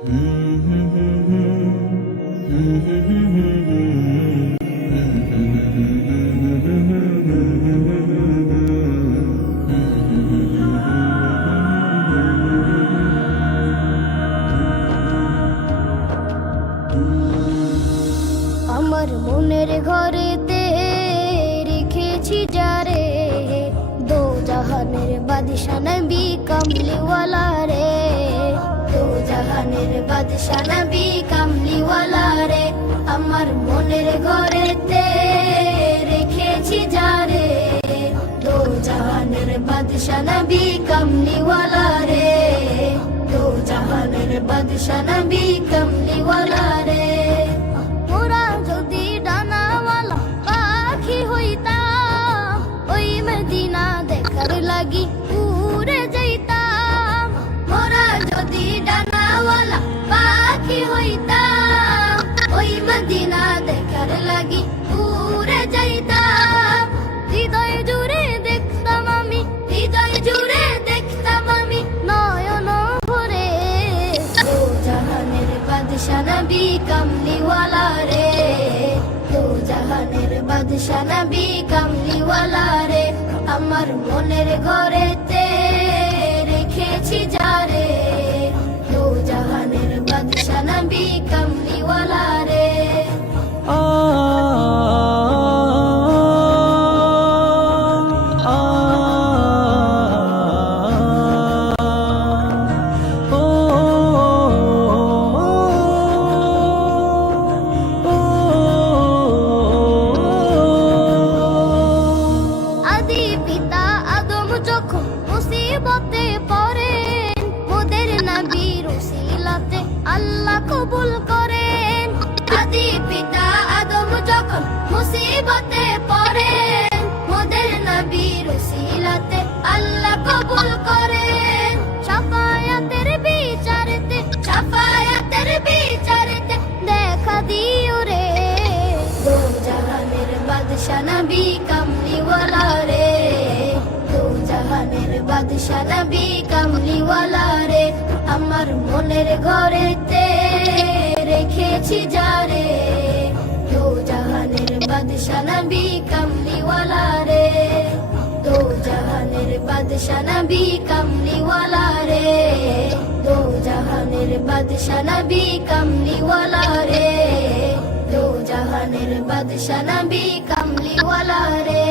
আমার মনের ঘরেতে রেখেছি যারে, দো জাহানের বাদশা নবী কামলিওয়ালা রে, দো জাহানের বাদশা নবী কামলিওয়ালা রে। আমার মনের ঘরেতে রেখেছি যারে, দো জাহানের বাদশা নবী কামলিওয়ালা রে, দো জাহানের বাদশা নবী কামলিওয়ালা রে। মোরা যদি ডানাওয়ালা পাখি হইতাম, ওই মদিনা দেখার লাগি উড়ে যাইতাম। মোরা যদি ডানাওয়ালা পাখি হইতাম, ওই মদিনা দেখার লাগি উড়ে যাইতাম। হৃদয় জুড়ে দেখতাম আমি, হৃদয় জুড়ে দেখতাম আমি নয়ন ভরে, দো জাহানের বাদশা নবী কামলিওয়ালা রে, দো জাহানের বাদশা নবী কামলিওয়ালা রে। আমার মনের ঘরেতে রেখেছি যারে, দো জাহানের বাদশা নবী কামলিওয়ালা রে। আদি পিতা আদম যখন মুসিবতে পড়েন, মোদের নবীর উসিলাতে আল্লাহ কবুল করেন। আদি পিতা আদম যখন মুসিবতে পড়েন, মোদের নবীর উসিলাতে আল্লাহ কবুল করেন। শাফায়াতের বিচারেতে, শাফায়াতের বিচারেতে দেখা দিও রে, দো জাহানের বাদশা নবী কামলিওয়ালা রে, দো জাহানের বাদশা নবী কামলিওয়ালা রে। আমার মনের ঘরেতে রেখেছি যারে, দো জাহানের বাদশা নবী কামলিওয়ালা রে, দো জাহানের বাদশা নবী কামলিওয়ালা রে, দো জাহানের বাদশা নবী কামলিওয়ালা রে, দো জাহানের বাদশা নবী কামলিওয়ালা রে।